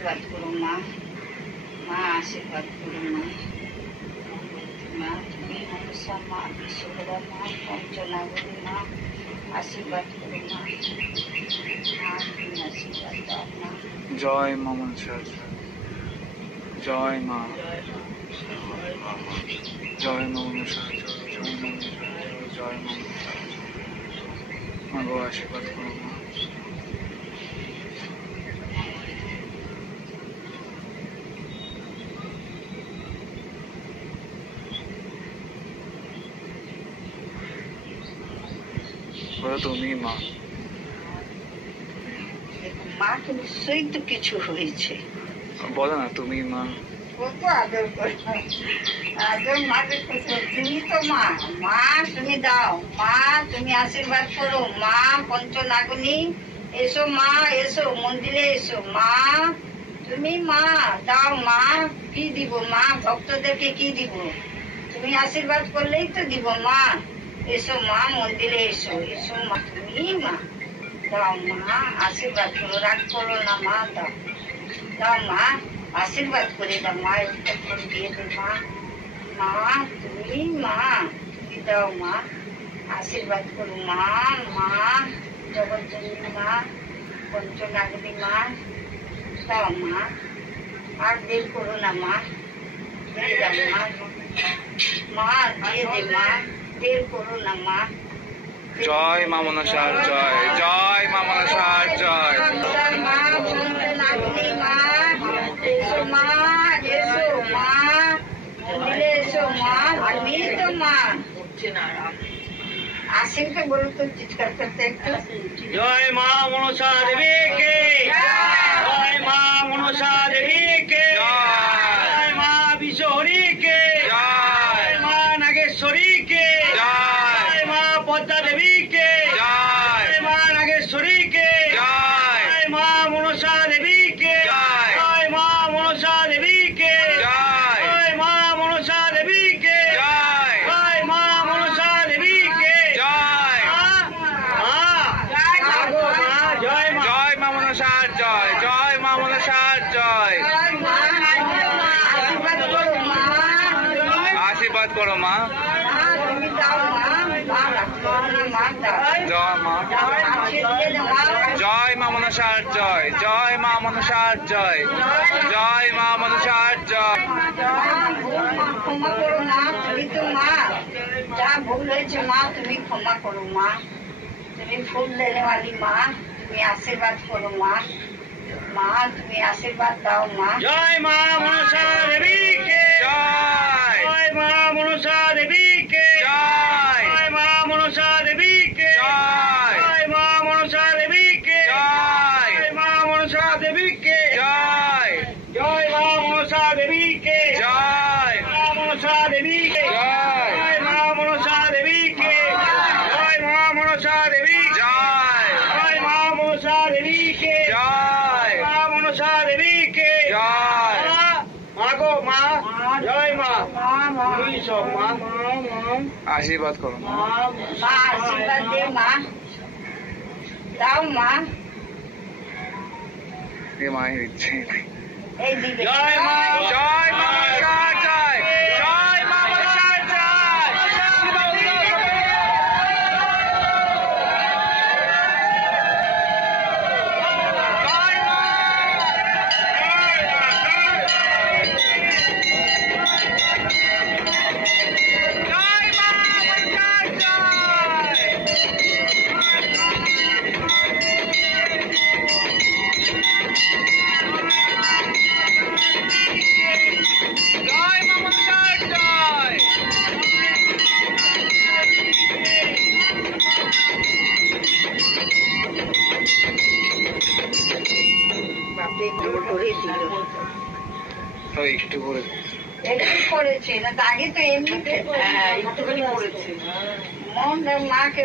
आशीर्वाद करो माँ। माँ आशीर्वाद करो माँ। माँ तुम्हें मनसा माँ विश्वकर्मा माँ पंचनागरी माँ आशीर्वाद करो माँ। माँ तुम्हें आशीर्वाद दो माँ। जय माँ मनसा जय माँ। जय माँ मनसा जय माँ जय माँ माँ गो आशीर्वाद करो माँ। বলো তুমি মা। মা তো নিশ্চয়ই তো কিছু হয়েছে। বলো না তুমি মা। কত আদর করো আদর মাকে তুমি তো মা। মা তুমি দাও মা তুমি আশীর্বাদ করো মা পঞ্চনাগিনী এসো মা এসো মন্দিরে এসো মা তুমি মা দাও মা কি দিব মা ভক্তদেরকে কি দিব তুমি আশীর্বাদ করলেই তো দিব মা। এসো মা মন্দিরে এসো এসো মা তুমি মা দাও মা আশীর্বাদ করো রাগ করো না মা দাও দাও মা आशीर्वाद करे माँ दिए दे माँ। माँ तुम्हें माँ दाओ माँ आशीर्वाद करो माँ। माँ जगत जननी माँ पंचनागरी माँ दाओ माँ और देर करो ना माँ दे दो माँ। माँ दिए दे माँ देर करो ना माँ। जय माँ मनसा जय जय माँ मनसा जय। आशीर्वाद बोलो तो चिৎকার करते जय माँ मनसा देवी के जय माँ मनसा देवी के जय माँ विश्वहरी के जय माँ नागेश्वरी के जय माँ पद्मा देवी के जय माँ नागेश्वरी के जय माँ मनसा देवी के जय माँ मनसा देवी के जय माँ मनसा देवी के जय माँ मनसा देवी के जय माँ मनसा जय जय माँ मनसा जय। आशीर्वाद करो माँ। जय माँ जय माँ मनसा जय जय माँ मनसा जय जय माँ मनसा जय। क्षमा करो माँ তুমি তো মা যা ভুল হয়েছে মা তুমি ক্ষমা করো মা। তুমি ফুল देने वाली माँ তুমি आशीर्वाद करो माँ। माँ তুমি आशीर्वाद दाओ माँ। जय माँ मनसा देवी के जय जय माँ मनसा देवी के जय जय माँ मनसा देवी के जय जय माँ मनसा देवी के जय जय माँ मनसा देवी के जय जय माँ मनसा देवी के जय माँ मनसा देवी के जय माँ मनसा देवी के जय माँ मनसा देवी जय जय माँ मनसा देवी के जय माँ मनसा देवी के जय। माँ गो माँ जय माँ सब माँ। आशीर्वाद करो माँ। माँ आशीर्वाद दे माँ दाओ माँ। ये माँ ही दिच्छे। जय माँ जय माँ मनसा जय जय माँ मनसा जय। তো একটু করে একটু করেছে না আগে তো এমনি একটুখানি করেছে মন মাকে